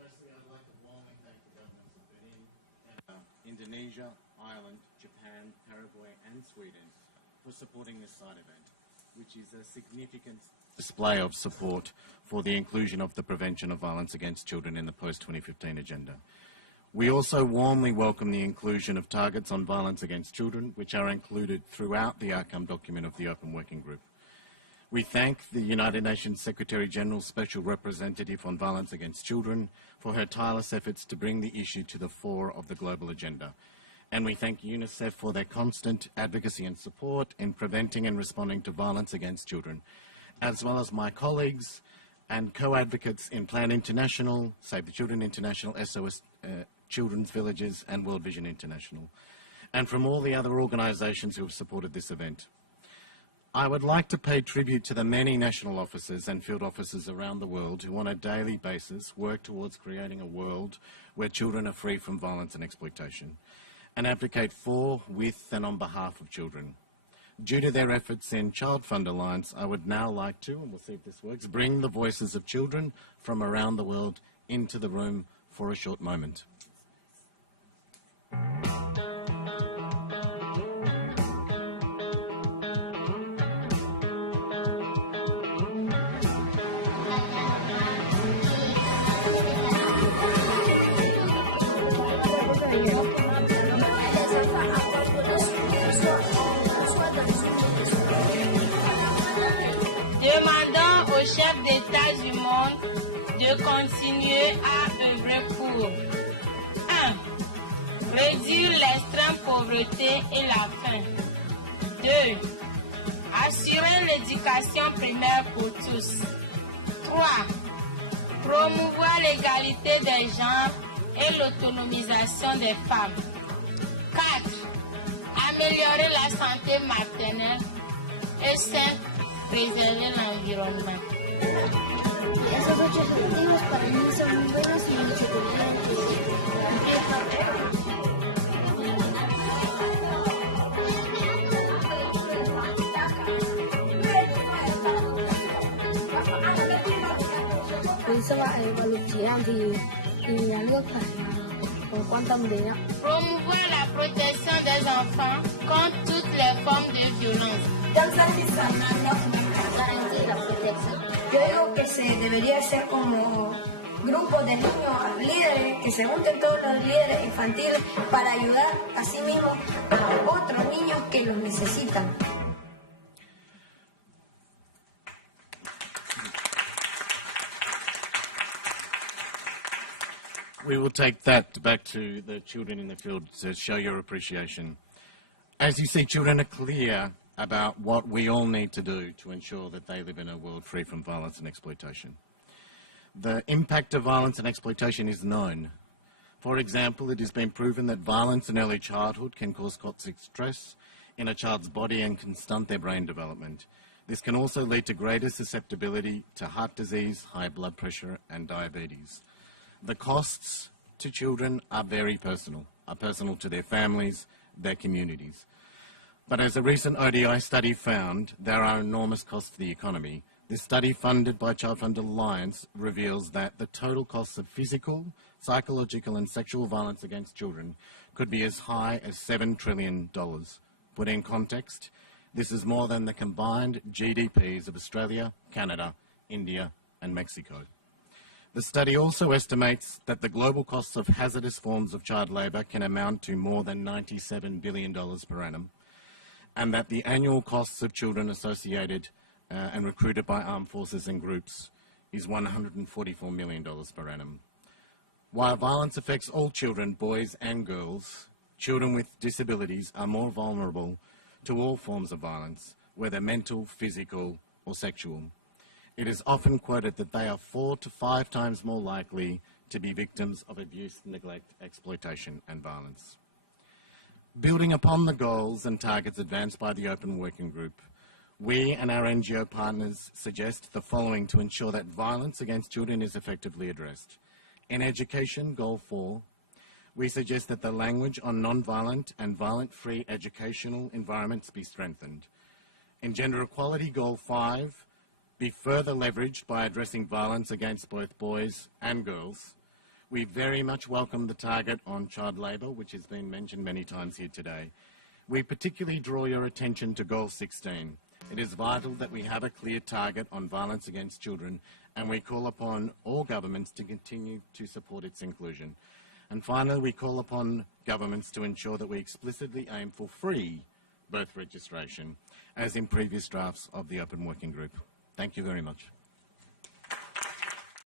Firstly, I'd like to warmly thank the governments of Benin, Indonesia, Ireland, Japan, Paraguay and Sweden for supporting this side event, which is a significant display of support for the inclusion of the prevention of violence against children in the post-2015 agenda. We also warmly welcome the inclusion of targets on violence against children, which are included throughout the outcome document of the Open Working Group. We thank the United Nations Secretary-General's Special Representative on Violence Against Children for her tireless efforts to bring the issue to the fore of the global agenda. And we thank UNICEF for their constant advocacy and support in preventing and responding to violence against children, as well as my colleagues and co-advocates in Plan International, Save the Children International, SOS Children's Villages and World Vision International, and from all the other organisations who have supported this event. I would like to pay tribute to the many national officers and field officers around the world who on a daily basis work towards creating a world where children are free from violence and exploitation, and advocate for, with and on behalf of children. Due to their efforts in ChildFund Alliance, I would now like to, and we'll see if this works, bring the voices of children from around the world into the room for a short moment. Demandons aux chefs d'État du monde de continuer à œuvrer pour 1. Réduire l'extrême pauvreté et la faim. 2. Assurer l'éducation primaire pour tous. 3. Promouvoir l'égalité des genres et l'autonomisation des femmes. 4. Améliorer la santé maternelle. Et 5. Preserver l'environnement. Esos 8 objetivos para mí son muy buenos y se podrían Penso là vào lục chỉ ăn thì nhà nước phải quan tâm đến ạ. Promouvoir la protection des enfants contre toutes les formes de violence. Yo digo que se debería hacer como grupos de niños líderes, que se junten todos los líderes infantiles para ayudar a sí mismos a otros niños que los necesitan. We will take that back to the children in the field to show your appreciation. As you see, children are clear about what we all need to do to ensure that they live in a world free from violence and exploitation. The impact of violence and exploitation is known. For example, it has been proven that violence in early childhood can cause toxic stress in a child's body and can stunt their brain development. This can also lead to greater susceptibility to heart disease, high blood pressure and diabetes. The costs to children are very personal, to their families, their communities. But as a recent ODI study found, there are enormous costs to the economy. This study, funded by ChildFund Alliance, reveals that the total costs of physical, psychological and sexual violence against children could be as high as $7 trillion. Put in context, this is more than the combined GDPs of Australia, Canada, India and Mexico. The study also estimates that the global costs of hazardous forms of child labour can amount to more than $97 billion per annum, and that the annual costs of children associated and recruited by armed forces and groups is $144 million per annum. While violence affects all children, boys and girls, children with disabilities are more vulnerable to all forms of violence, whether mental, physical or sexual. It is often quoted that they are 4 to 5 times more likely to be victims of abuse, neglect, exploitation and violence. Building upon the goals and targets advanced by the Open Working Group, we and our NGO partners suggest the following to ensure that violence against children is effectively addressed. In education, Goal 4, we suggest that the language on non-violent and violent-free educational environments be strengthened. In gender equality, Goal 5, be further leveraged by addressing violence against both boys and girls, We very much welcome the target on child labour, which has been mentioned many times here today. We particularly draw your attention to Goal 16. It is vital that we have a clear target on violence against children, and we call upon all governments to continue to support its inclusion. And finally, we call upon governments to ensure that we explicitly aim for free birth registration, as in previous drafts of the Open Working Group. Thank you very much.